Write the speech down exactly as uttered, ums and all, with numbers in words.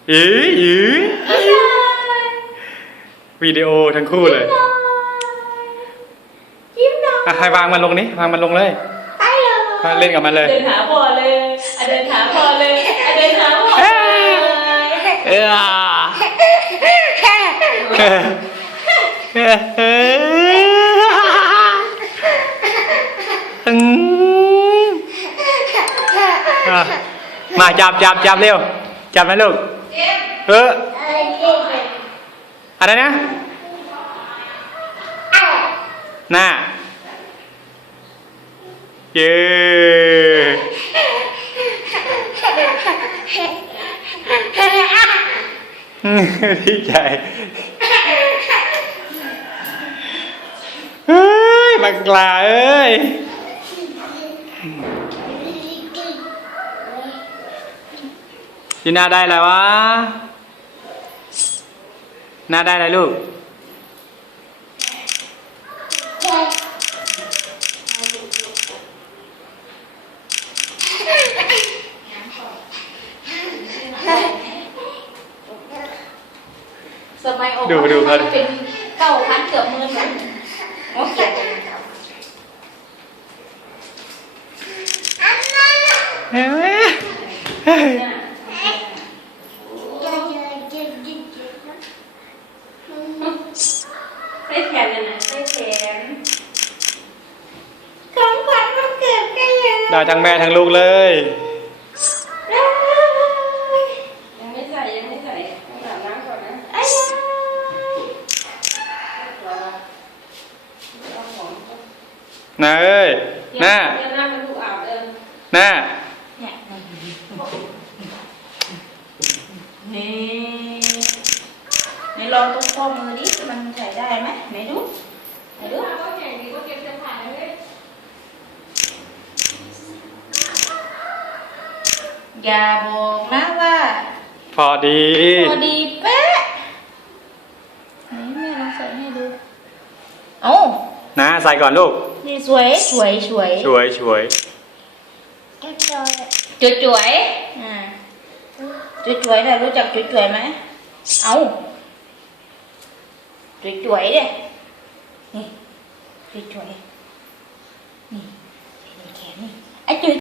อีอีวิดีโอทั้งคู่เลยยิ้มหน่อยให้วางมันลงนี้วางมันลงเลยไปเลยมาเล่นกับมันเลยเดินหาพ่อเลยเดินหาพ่อเลยเดินหาพ่อเลยเออมาจับจับจับเร็วจับนะลูกเอออะไรนะน่าเย้ดีใจเฮ้ยบังกลาเอ้ยจีน่าได้อะไรวะน่าได้อะไรลูกสมัยออกดูดูเขาเป็นเก้าพันเกือบหมื่นนะโอเคเฮ้ยใส่แขนเลยนะใส่แขนของขวัญวันเกิดกันเลยได้ทั้งแม่ทั้งลูกเลยยังไม่ใส่ยังไม่ใส่ต้องอาบน้ำก่อนนะน่าเอ้ยน่าน่านี่ไหนลองตรงข้อมือดิมันใส่ได้ไหมไหนดูไหนดูอย่าบอกนะว่าพอดีพอดีเป๊ะไหนแม่ลองใส่ให้ดูเอ้านะใส่ก่อนลูกนี่สวยสวยสวยสวยสวยจุดจุ๋ยอ่าจุดจุ๋ยได้รู้จักจุดจุ๋ยไหมเอ้าจุดจุ๋ยเด้นี่จุดจุ๋ยนี่แขนนี่ไอ้จุ๋ย